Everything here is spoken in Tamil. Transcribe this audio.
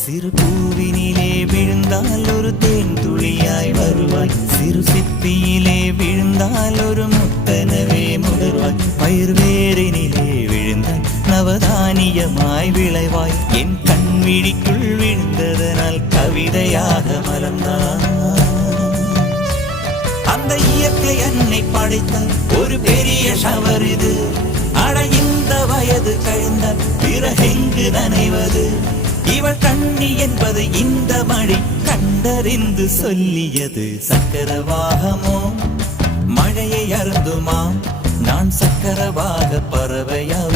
சிறு பூவினிலே விழுந்தால் ஒரு தேன் துளியாய் வருவாய், சிறு சிப்பியிலே விழுந்தால் ஒரு முத்தனவே முதிர்வாய், பயிர் வேரினிலே விழுந்தால் நவதானியமாய் விளைவாய், என் கண் விழிக்குள் விழுந்ததனால் கவிதையாக மலர்ந்தாய். அந்த இயற்கை என்னை படைத்தால் ஒரு பெரிய ஷவர் இது, அட இந்த வயது கழிந்தால் பிறகெங்கு நனைவது, இவள் கண்ணி என்பது இந்த மழை கண்டறிந்து சொல்லியது. சக்கரவாகமோ மழையை அருந்துமா, நான் சக்கரவாக பறவையாவே